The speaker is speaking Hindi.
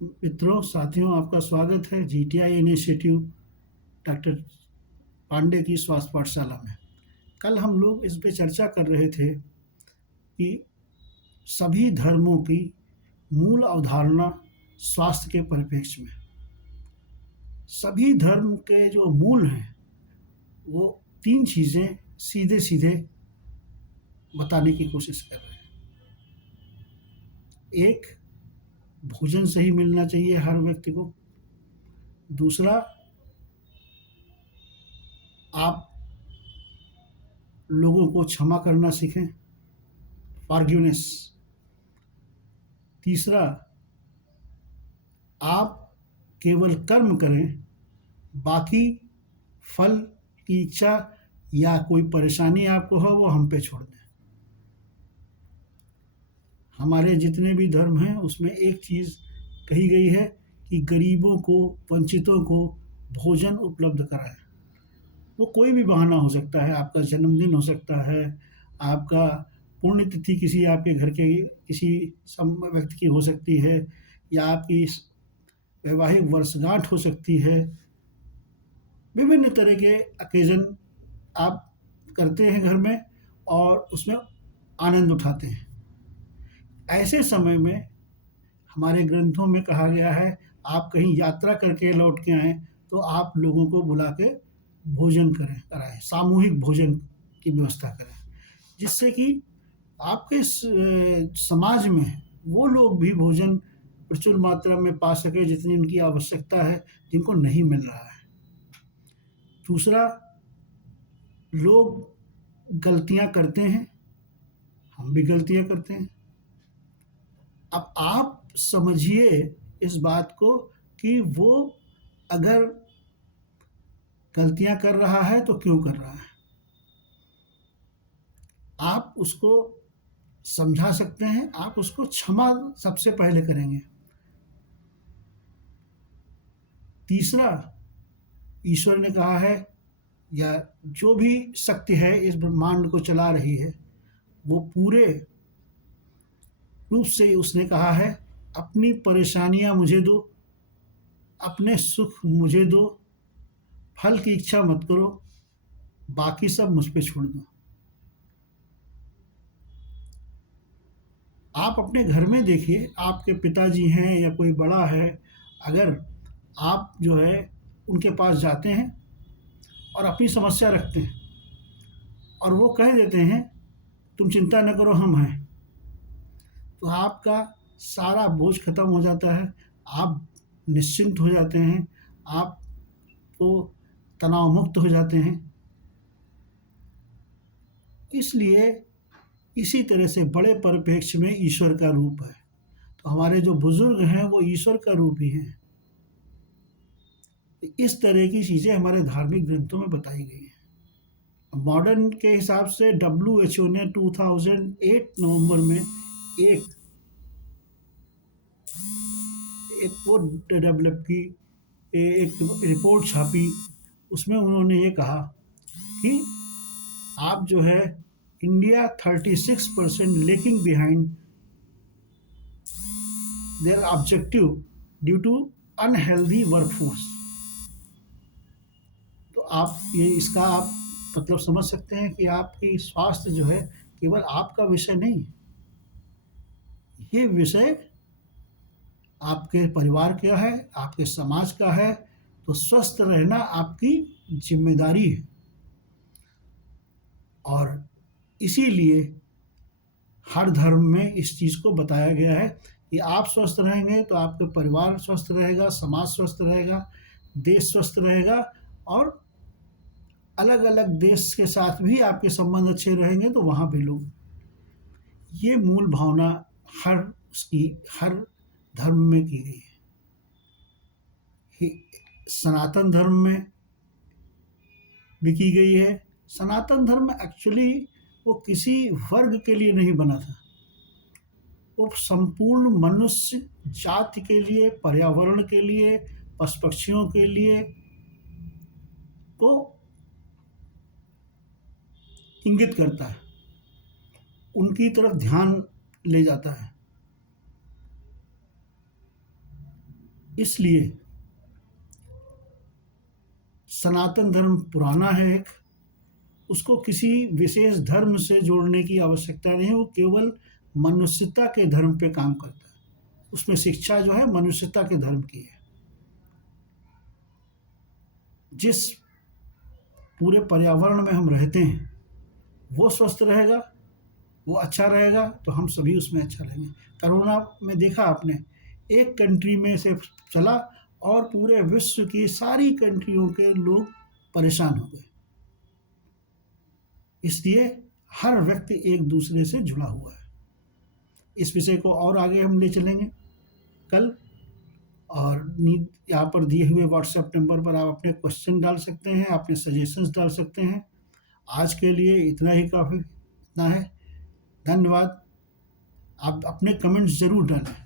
मित्रों, साथियों, आपका स्वागत है जीटीआई इनिशिएटिव डॉक्टर पांडे की स्वास्थ्य पाठशाला में। कल हम लोग इस पे चर्चा कर रहे थे कि सभी धर्मों की मूल अवधारणा स्वास्थ्य के परिप्रेक्ष्य में। सभी धर्म के जो मूल हैं वो तीन चीज़ें सीधे सीधे बताने की कोशिश कर रहे हैं। एक, भोजन सही मिलना चाहिए हर व्यक्ति को। दूसरा, आप लोगों को क्षमा करना सीखें, फॉरगिवनेस। तीसरा, आप केवल कर्म करें, बाकी फल की इच्छा या कोई परेशानी आपको हो वो हम पे छोड़ दें। हमारे जितने भी धर्म हैं उसमें एक चीज़ कही गई है कि गरीबों को, वंचितों को भोजन उपलब्ध कराएं। वो कोई भी बहाना हो सकता है, आपका जन्मदिन हो सकता है, आपका पुण्यतिथि किसी आपके घर के किसी व्यक्ति की हो सकती है, या आपकी वैवाहिक वर्षगांठ हो सकती है। विभिन्न तरह के अकेजन आप करते हैं घर में और उसमें आनंद उठाते हैं। ऐसे समय में हमारे ग्रंथों में कहा गया है, आप कहीं यात्रा करके लौट के आएँ तो आप लोगों को बुला के भोजन कराएं, सामूहिक भोजन की व्यवस्था करें, जिससे कि आपके समाज में वो लोग भी भोजन प्रचुर मात्रा में पा सके जितनी उनकी आवश्यकता है, जिनको नहीं मिल रहा है। दूसरा, लोग गलतियां करते हैं, हम भी गलतियां करते हैं। अब आप समझिए इस बात को कि वो अगर गलतियां कर रहा है तो क्यों कर रहा है। आप उसको समझा सकते हैं, आप उसको क्षमा सबसे पहले करेंगे। तीसरा, ईश्वर ने कहा है, या जो भी शक्ति है इस ब्रह्मांड को चला रही है, वो पूरे रूप से उसने कहा है, अपनी परेशानियां मुझे दो, अपने सुख मुझे दो, फल की इच्छा मत करो, बाकी सब मुझ पे छोड़ दो। आप अपने घर में देखिए, आपके पिताजी हैं या कोई बड़ा है, अगर आप जो है उनके पास जाते हैं और अपनी समस्या रखते हैं और वो कह देते हैं तुम चिंता न करो हम हैं, तो आपका सारा बोझ खत्म हो जाता है, आप निश्चिंत हो जाते हैं, आप तो तनाव मुक्त हो जाते हैं। इसलिए इसी तरह से बड़े परिप्रेक्ष्य में ईश्वर का रूप है, तो हमारे जो बुजुर्ग हैं वो ईश्वर का रूप ही हैं। इस तरह की चीज़ें हमारे धार्मिक ग्रंथों में बताई गई हैं। मॉडर्न के हिसाब से WHO ने 2008 नवंबर में एक वो डेवलप की, एक रिपोर्ट छापी, उसमें उन्होंने ये कहा कि आप जो है India 36% lacking behind there objective due to unhealthy workforce. तो आप ये इसका आप मतलब समझ सकते हैं कि आपकी स्वास्थ्य जो है केवल आपका विषय नहीं, ये विषय आपके परिवार का है, आपके समाज का है। तो स्वस्थ रहना आपकी जिम्मेदारी है, और इसीलिए हर धर्म में इस चीज़ को बताया गया है कि आप स्वस्थ रहेंगे तो आपका परिवार स्वस्थ रहेगा, समाज स्वस्थ रहेगा, देश स्वस्थ रहेगा, और अलग अलग देश के साथ भी आपके संबंध अच्छे रहेंगे तो वहाँ भी लोग। ये मूल भावना हर धर्म में की गई है। सनातन धर्म में भी की गई है। सनातन धर्म एक्चुअली वो किसी वर्ग के लिए नहीं बना था, वो संपूर्ण मनुष्य जाति के लिए, पर्यावरण के लिए, पशु पक्षियों के लिए को इंगित करता है, उनकी तरफ ध्यान ले जाता है। इसलिए सनातन धर्म पुराना है एक, उसको किसी विशेष धर्म से जोड़ने की आवश्यकता नहीं, वो केवल मनुष्यता के धर्म पे काम करता है। उसमें शिक्षा जो है मनुष्यता के धर्म की है। जिस पूरे पर्यावरण में हम रहते हैं वो स्वस्थ रहेगा, वो अच्छा रहेगा, तो हम सभी उसमें अच्छा रहेंगे। कोरोना में देखा आपने, एक कंट्री में से चला और पूरे विश्व की सारी कंट्रियों के लोग परेशान हो गए। इसलिए हर व्यक्ति एक दूसरे से जुड़ा हुआ है। इस विषय को और आगे हम ले चलेंगे कल, और यहाँ पर दिए हुए व्हाट्सएप नंबर पर आप अपने क्वेश्चन डाल सकते हैं, अपने सजेशंस डाल सकते हैं। आज के लिए इतना ही काफ़ी, इतना है। धन्यवाद। आप अपने कमेंट्स ज़रूर डालें।